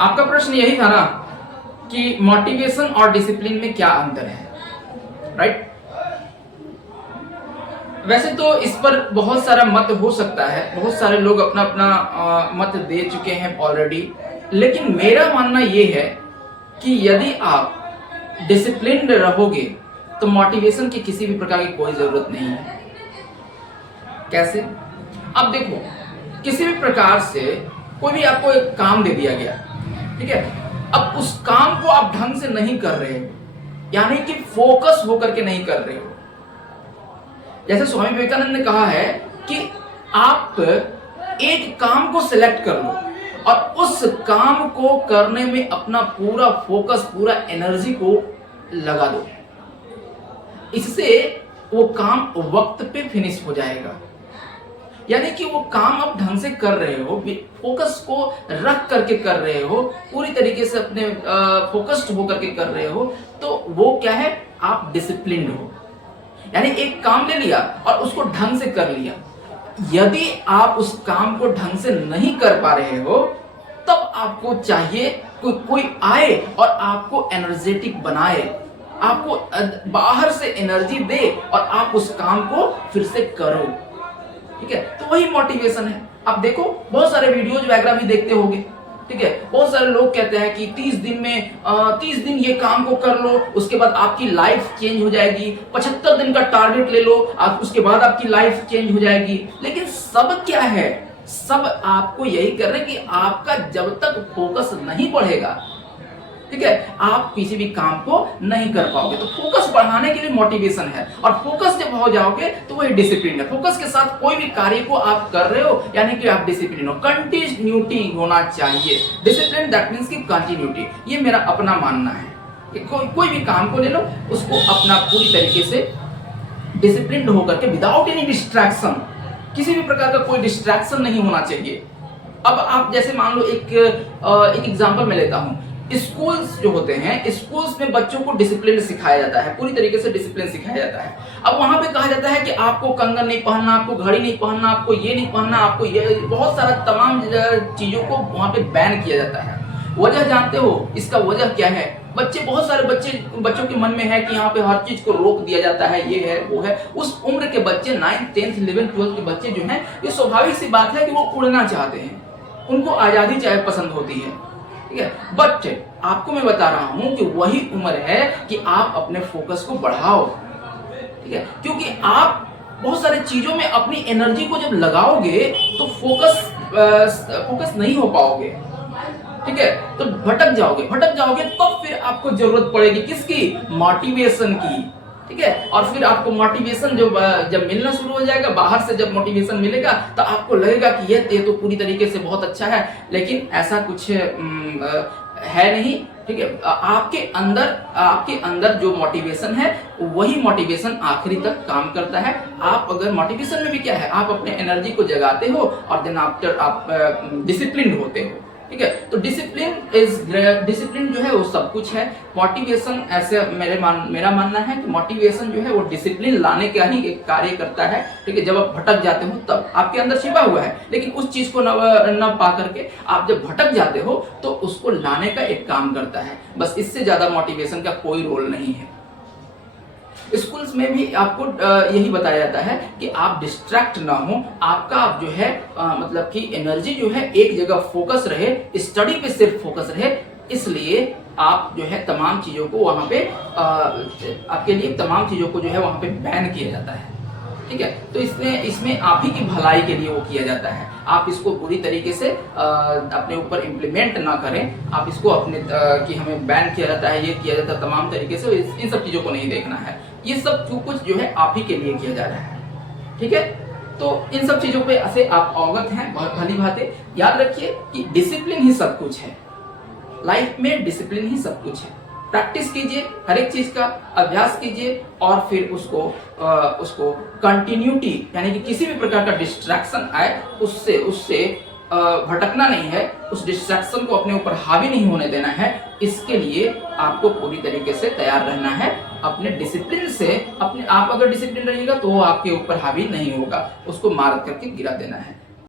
आपका प्रश्न यही था ना कि मोटिवेशन और डिसिप्लिन में क्या अंतर है, राइट? वैसे तो इस पर बहुत सारा मत हो सकता है, बहुत सारे लोग अपना अपना मत दे चुके हैं ऑलरेडी, लेकिन मेरा मानना ये है कि यदि आप डिसिप्लिन्ड रहोगे तो मोटिवेशन की किसी भी प्रकार की कोई जरूरत नहीं है। कैसे? अब देखो, किसी भी प्रकार से कोई भी आपको एक काम दे दिया गया, ठीक है, अब उस काम को आप ढंग से नहीं कर रहे हो, यानी कि फोकस होकर के नहीं कर रहे हो। जैसे स्वामी विवेकानंद ने कहा है कि आप एक काम को सिलेक्ट कर लो और उस काम को करने में अपना पूरा फोकस, पूरा एनर्जी को लगा दो। इससे वो काम वक्त पे फिनिश हो जाएगा। यानी कि वो काम आप ढंग से कर रहे हो, फोकस को रख करके कर रहे हो, पूरी तरीके से अपने फोकस्ड होकर के कर रहे हो, तो वो क्या है, आप डिसिप्लिन्ड हो। यानी एक काम ले लिया और उसको ढंग से कर लिया। यदि आप उस काम को ढंग से नहीं कर पा रहे हो, तब आपको चाहिए कोई आए और आपको एनर्जेटिक बनाए, आपको बाहर से एनर्जी दे और आप उस काम को फिर से करो। ठीक है, तो वही मोटिवेशन है। आप देखो, बहुत सारे वीडियोज वगैरह भी देखते होंगे, ठीक है, बहुत सारे लोग कहते हैं कि 30 दिन में 30 दिन ये काम को कर लो, उसके बाद आपकी लाइफ चेंज हो जाएगी। 75 दिन का टारगेट ले लो, उसके बाद आपकी लाइफ चेंज हो जाएगी। लेकिन सब क्या है, सब आपको यही कर रहे हैं कि आपका जब तक फोकस नहीं बढ़ेगा, ठीक है, आप किसी भी काम को नहीं कर पाओगे। तो फोकस बढ़ाने के लिए मोटिवेशन है, और फोकस जब हो जाओगे तो वही डिसिप्लिन है। फोकस के साथ कोई भी कार्य को आप कर रहे हो, यानी कि आप डिसिप्लिन हो, कंटिन्यूटी होना चाहिए। डिसिप्लिन दैट मींस की कंटिन्यूटी, ये मेरा अपना मानना है कि कोई भी काम को ले लो, उसको अपना पूरी तरीके से डिसिप्लिन होकर के, विदाउट एनी डिस्ट्रैक्शन, किसी भी प्रकार का कोई डिस्ट्रैक्शन नहीं होना चाहिए। अब आप जैसे मान लो एक एग्जांपल मैं लेता हूं, स्कूल्स जो होते हैं, स्कूल्स में बच्चों को डिसिप्लिन सिखाया जाता है, पूरी तरीके से डिसिप्लिन सिखाया जाता है। अब वहां पे कहा जाता है कि आपको कंगन नहीं पहनना, आपको घड़ी नहीं पहनना, आपको ये नहीं पहनना, आपको ये, बहुत सारा तमाम चीजों को वहां पे बैन किया जाता है। वजह जानते हो इसका वजह क्या है? बहुत सारे बच्चों के मन में है कि यहाँ पे हर चीज को रोक दिया जाता है, ये है वो है। उस उम्र के बच्चे 9th 10th 11th 12th के बच्चे जो हैं, ये स्वाभाविक सी बात है कि वो उड़ना चाहते हैं, उनको आजादी चाहे पसंद होती है, ठीक है। बट आपको मैं बता रहा हूं कि वही उम्र है कि आप अपने फोकस को बढ़ाओ, ठीक है, क्योंकि आप बहुत सारी चीजों में अपनी एनर्जी को जब लगाओगे तो फोकस नहीं हो पाओगे, ठीक है, तो भटक जाओगे, तब फिर आपको जरूरत पड़ेगी किसकी? मोटिवेशन की, ठीक है। और फिर आपको मोटिवेशन जब मिलना शुरू हो जाएगा, बाहर से जब मोटिवेशन मिलेगा, तो आपको लगेगा कि ये तो पूरी तरीके से बहुत अच्छा है, लेकिन ऐसा कुछ है नहीं, ठीक है। आपके अंदर जो मोटिवेशन है, वही मोटिवेशन आखिरी तक काम करता है। आप अगर मोटिवेशन में भी क्या है, आप अपने एनर्जी को जगाते हो और देन आफ्टर आप डिसिप्लिन होते हो, ठीक है। तो डिसिप्लिन जो है वो सब कुछ है। मोटिवेशन, ऐसे मेरा मानना है कि मोटिवेशन जो है वो डिसिप्लिन लाने का ही एक कार्य करता है, ठीक है। जब आप भटक जाते हो तब आपके अंदर छिपा हुआ है, लेकिन उस चीज को न पा करके आप जब भटक जाते हो तो उसको लाने का एक काम करता है। बस इससे ज्यादा मोटिवेशन का कोई रोल नहीं है। स्कूल्स में भी आपको यही बताया जाता है कि आप डिस्ट्रैक्ट ना हो, आपका जो है मतलब कि एनर्जी जो है एक जगह फोकस रहे, स्टडी पे सिर्फ फोकस रहे। इसलिए आप जो है तमाम चीजों को वहां पे आपके लिए तमाम चीजों को जो है वहां पे बैन किया जाता है, ठीक है। तो इसमें आप ही की भलाई के लिए वो किया जाता है। आप इसको पूरी तरीके से अपने ऊपर इम्प्लीमेंट ना करें, आप इसको अपने कि हमें बैन किया जाता है, ये किया जाता है, तमाम तरीके से इन सब चीजों को नहीं देखना है। ये सब कुछ जो है आप ही के लिए किया जा रहा है, ठीक है। तो इन सब चीजों पे ऐसे आप अवगत हैं बहुत भली भांति। याद रखिए कि डिसिप्लिन ही सब कुछ है, लाइफ में डिसिप्लिन ही सब कुछ है। प्रैक्टिस कीजिए, हर एक चीज का अभ्यास कीजिए, और फिर उसको कंटिन्यूटी, यानी कि किसी भी प्रकार का डिस्ट्रैक्शन आए उससे भटकना नहीं है, उस डिस्ट्रैक्शन को अपने ऊपर हावी नहीं होने देना है। इसके लिए आपको पूरी तरीके से तैयार रहना है अपने डिसिप्लिन से। आप अगर डिसिप्लिन रहिएगा तो वो आपके ऊपर हावी नहीं होगा, उसको मार करके गिरा देना है।